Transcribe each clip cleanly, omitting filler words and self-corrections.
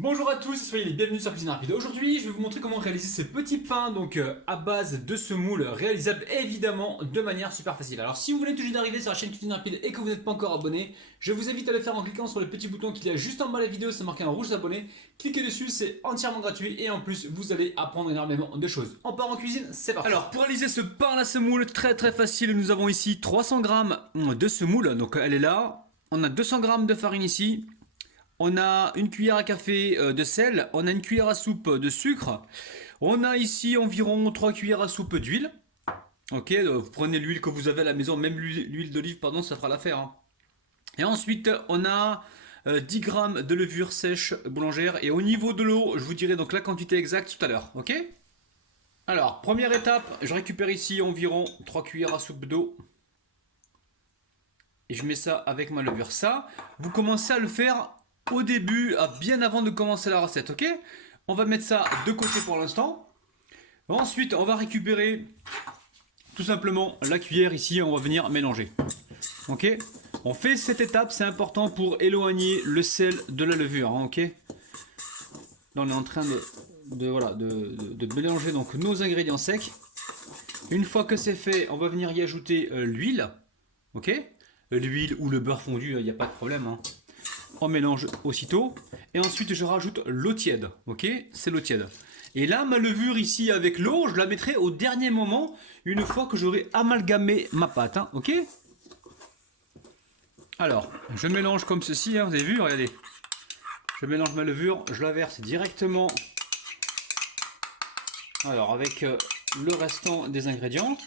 Bonjour à tous, soyez les bienvenus sur Cuisine Rapide. Aujourd'hui, je vais vous montrer comment réaliser ce petit pain à base de semoule réalisable évidemment de manière super facile. Alors si vous venez tout juste d'arriver sur la chaîne Cuisine Rapide et que vous n'êtes pas encore abonné, je vous invite à le faire en cliquant sur le petit bouton qu'il y a juste en bas de la vidéo, c'est marqué en rouge s'abonner. Cliquez dessus, c'est entièrement gratuit et en plus vous allez apprendre énormément de choses. On part en cuisine, c'est parti. Alors pour réaliser ce pain à la semoule très facile, nous avons ici 300 grammes de semoule, donc elle est là. On a 200 grammes de farine ici. On a une cuillère à café de sel, on a une cuillère à soupe de sucre, on a ici environ 3 cuillères à soupe d'huile. Ok, vous prenez l'huile que vous avez à la maison, même l'huile d'olive, pardon, ça fera l'affaire, hein. Et ensuite, on a 10 grammes de levure sèche boulangère. Et au niveau de l'eau, je vous dirai donc la quantité exacte tout à l'heure, ok? Alors, première étape, je récupère ici environ 3 cuillères à soupe d'eau. Et je mets ça avec ma levure. Ça, vous commencez à le faire au début, bien avant de commencer la recette, ok? On va mettre ça de côté pour l'instant. Ensuite, on va récupérer tout simplement la cuillère ici, on va venir mélanger. Ok? On fait cette étape, c'est important pour éloigner le sel de la levure, hein, ok? Là, on est en train de mélanger donc nos ingrédients secs. Une fois que c'est fait, on va venir y ajouter l'huile, ok? L'huile ou le beurre fondu, il n'y a pas de problème, hein. On mélange aussitôt. Et ensuite, je rajoute l'eau tiède. Ok, c'est l'eau tiède. Et là, ma levure ici avec l'eau, je la mettrai au dernier moment, une fois que j'aurai amalgamé ma pâte. Hein, ok. Alors, je mélange comme ceci. Hein, vous avez vu, regardez. Je mélange ma levure, je la verse directement. Alors, avec le restant des ingrédients.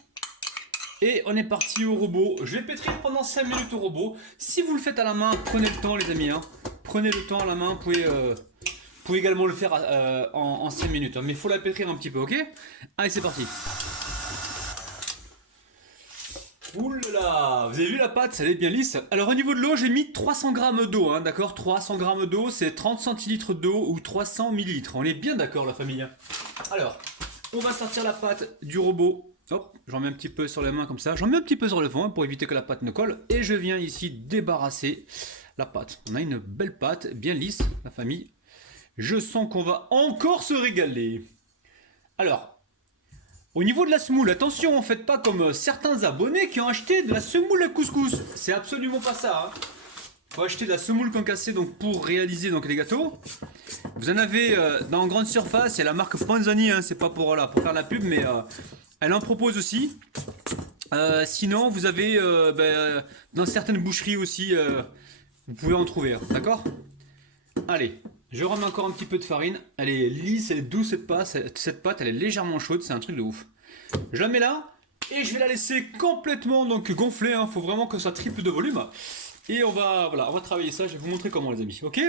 Et on est parti au robot. Je vais pétrir pendant 5 minutes au robot. Si vous le faites à la main, prenez le temps les amis. Hein. Prenez le temps à la main. Vous pouvez également le faire en 5 minutes. Hein. Mais il faut la pétrir un petit peu, ok? Allez, c'est parti. Ouh là là, vous avez vu la pâte, elle est bien lisse. Alors au niveau de l'eau, j'ai mis 300 grammes d'eau, hein, d'accord? 300 grammes d'eau, c'est 30 centilitres d'eau ou 300 millilitres. On est bien d'accord la famille. Alors, on va sortir la pâte du robot. Hop, j'en mets un petit peu sur les mains comme ça. J'en mets un petit peu sur le fond hein, pour éviter que la pâte ne colle. Et je viens ici débarrasser la pâte. On a une belle pâte, bien lisse, la famille. Je sens qu'on va encore se régaler. Alors, au niveau de la semoule, attention, faites pas comme certains abonnés qui ont acheté de la semoule à couscous. C'est absolument pas ça. Hein. Faut acheter de la semoule concassée donc pour réaliser donc les gâteaux. Vous en avez dans grande surface, il y a la marque Panzani, hein, c'est pas pour faire la pub, mais elle en propose aussi. Sinon, vous avez dans certaines boucheries aussi, vous pouvez en trouver, hein, d'accord? Allez, je remets encore un petit peu de farine. Elle est lisse, elle est douce cette pâte, elle est légèrement chaude, c'est un truc de ouf. Je la mets là et je vais la laisser complètement donc gonfler. Hein. Faut vraiment que ça triple de volume. Et on va travailler ça. Je vais vous montrer comment les amis. Ok?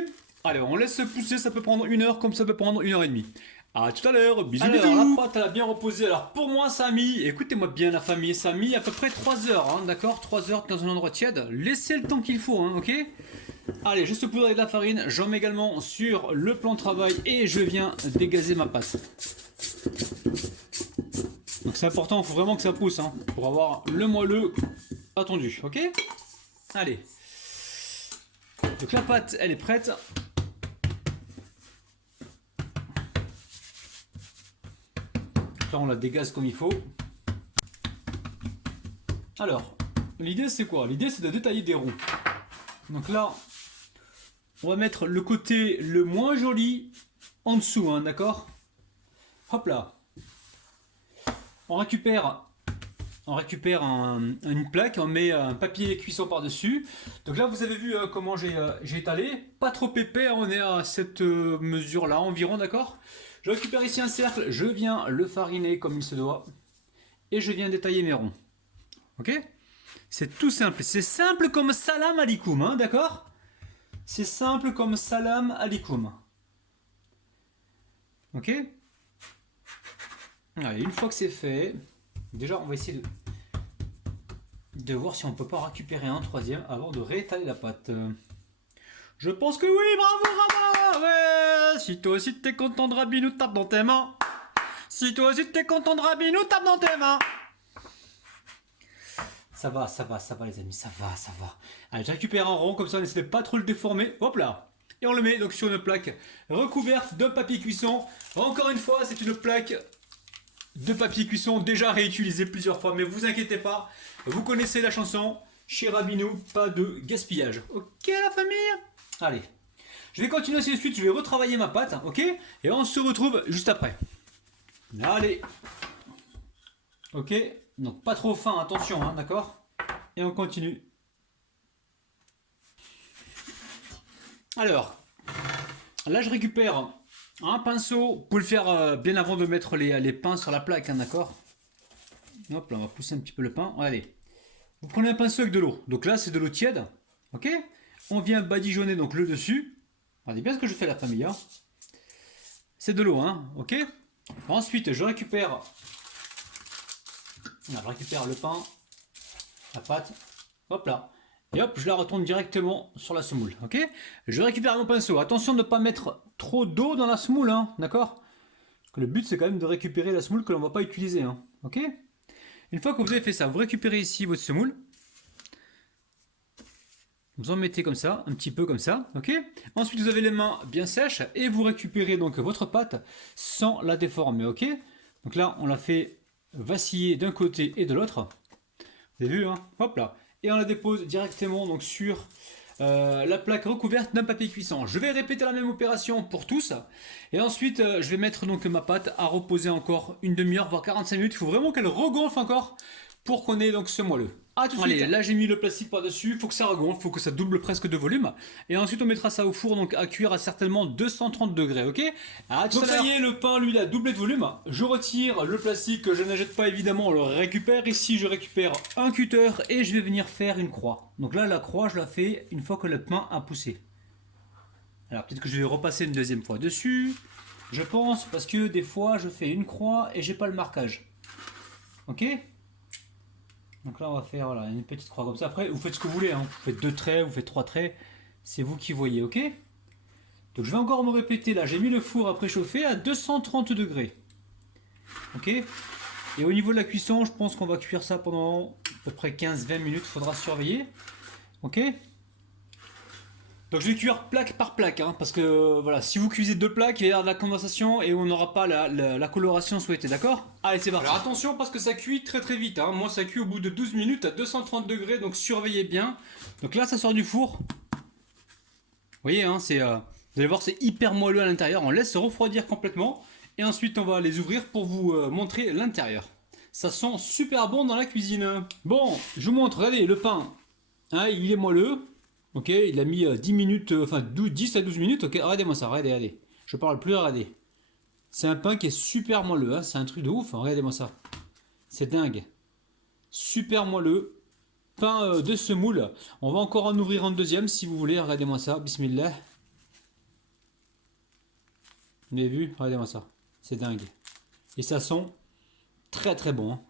Allez, on laisse pousser. Ça peut prendre 1 heure comme ça peut prendre 1 heure et demie. A tout à l'heure. Bisous. Alors, bisous. La pâte elle a bien reposé. Alors pour moi ça a mis, écoutez-moi bien la famille, ça a mis à peu près 3 heures. Hein, d'accord? 3 heures dans un endroit tiède. Laissez le temps qu'il faut. Hein, ok? Allez, je saupoudre de la farine. J'en mets également sur le plan de travail et je viens dégazer ma pâte. Donc c'est important, il faut vraiment que ça pousse hein, pour avoir le moelleux attendu, ok? Allez. Donc la pâte, elle est prête. Là, on la dégaze comme il faut. Alors, l'idée c'est quoi? L'idée c'est de détailler des ronds. Donc là, on va mettre le côté le moins joli en dessous, hein, d'accord? Hop là. On récupère une plaque, on met un papier cuisson par-dessus. Donc là, vous avez vu comment j'ai étalé. Pas trop épais, on est à cette mesure-là environ, d'accord? Je récupère ici un cercle, je viens le fariner comme il se doit. Et je viens détailler mes ronds. Ok? C'est tout simple. C'est simple comme salam alikoum, hein, d'accord? C'est simple comme salam alikoum. Ok? Allez, une fois que c'est fait, déjà on va essayer de voir si on peut pas récupérer un troisième avant de réétaler la pâte. Je pense que oui, bravo, ouais. Si toi aussi t'es content de Rabinou, tape dans tes mains. Si toi aussi t'es content de Rabinou, tape dans tes mains. Ça va les amis, ça va. Allez, je récupère un rond, comme ça n'essayez pas trop le déformer. Hop là. Et on le met donc sur une plaque recouverte d'un papier cuisson. Encore une fois, c'est une plaque de papier cuisson déjà réutilisée plusieurs fois. Mais vous inquiétez pas, vous connaissez la chanson. Chez Rabinou, pas de gaspillage. Ok la famille? Allez. Je vais continuer ainsi de suite, je vais retravailler ma pâte, ok? Et on se retrouve juste après. Allez. Ok, donc pas trop fin, attention, hein, d'accord? Et on continue. Alors, là je récupère un pinceau. Vous pouvez le faire bien avant de mettre les pains sur la plaque, hein, d'accord? Hop, là on va pousser un petit peu le pain. Allez. Vous prenez un pinceau avec de l'eau. Donc là c'est de l'eau tiède, ok? On vient badigeonner donc le dessus. Regardez bien ce que je fais la famille, hein. C'est de l'eau, hein, ok? Ensuite, je récupère le pain, la pâte, hop là. Et hop, je la retourne directement sur la semoule, ok? Je récupère mon pinceau. Attention de ne pas mettre trop d'eau dans la semoule, hein, d'accord? Le but, c'est quand même de récupérer la semoule que l'on ne va pas utiliser, hein, ok? Une fois que vous avez fait ça, vous récupérez ici votre semoule. Vous en mettez comme ça, un petit peu comme ça, ok? Ensuite, vous avez les mains bien sèches et vous récupérez donc votre pâte sans la déformer, ok? Donc là, on la fait vaciller d'un côté et de l'autre. Vous avez vu, hein? Hop là. Et on la dépose directement donc sur la plaque recouverte d'un papier cuisson. Je vais répéter la même opération pour tous. Et ensuite, je vais mettre donc ma pâte à reposer encore une demi-heure, voire 45 minutes. Il faut vraiment qu'elle regonfle encore pour qu'on ait donc ce moelleux. Ah, tout de suite. Allez, là j'ai mis le plastique par-dessus, il faut que ça regonfle, il faut que ça double presque de volume. Et ensuite on mettra ça au four, donc à cuire à certainement 230 degrés, ok? Ah, donc ça y est, le pain lui il a doublé de volume. Je retire le plastique que je n'achète pas évidemment, on le récupère. Ici je récupère un cutter et je vais venir faire une croix. Donc là la croix je la fais une fois que le pain a poussé. Alors peut-être que je vais repasser une deuxième fois dessus, je pense, parce que des fois je fais une croix et j'ai pas le marquage. Ok? Donc là on va faire voilà, une petite croix comme ça. Après vous faites ce que vous voulez, hein. Vous faites 2 traits, vous faites 3 traits, c'est vous qui voyez, ok? Donc je vais encore me répéter là, j'ai mis le four à préchauffer à 230 degrés. Ok? Et au niveau de la cuisson, je pense qu'on va cuire ça pendant à peu près 15-20 minutes, il faudra surveiller. Ok? Donc je vais cuire plaque par plaque, hein, parce que voilà, si vous cuisez 2 plaques, il va y avoir de la condensation et on n'aura pas la coloration souhaitée, d'accord? Allez, c'est parti. Alors attention parce que ça cuit très très vite, hein. Moi ça cuit au bout de 12 minutes à 230 degrés, donc surveillez bien. Donc là ça sort du four. Vous voyez, hein, vous allez voir c'est hyper moelleux à l'intérieur, on laisse se refroidir complètement et ensuite on va les ouvrir pour vous montrer l'intérieur. Ça sent super bon dans la cuisine. Bon, je vous montre, regardez le pain, hein, il est moelleux. Ok, il a mis 10 minutes, enfin 10 à 12 minutes, ok, regardez-moi ça, regardez. Je parle plus, regardez. C'est un pain qui est super moelleux, hein, c'est un truc de ouf, hein, regardez-moi ça. C'est dingue. Super moelleux. Pain de semoule. On va encore en ouvrir un deuxième si vous voulez, regardez-moi ça, bismillah. Vous avez vu? Regardez-moi ça. C'est dingue. Et ça sent très très bon, hein.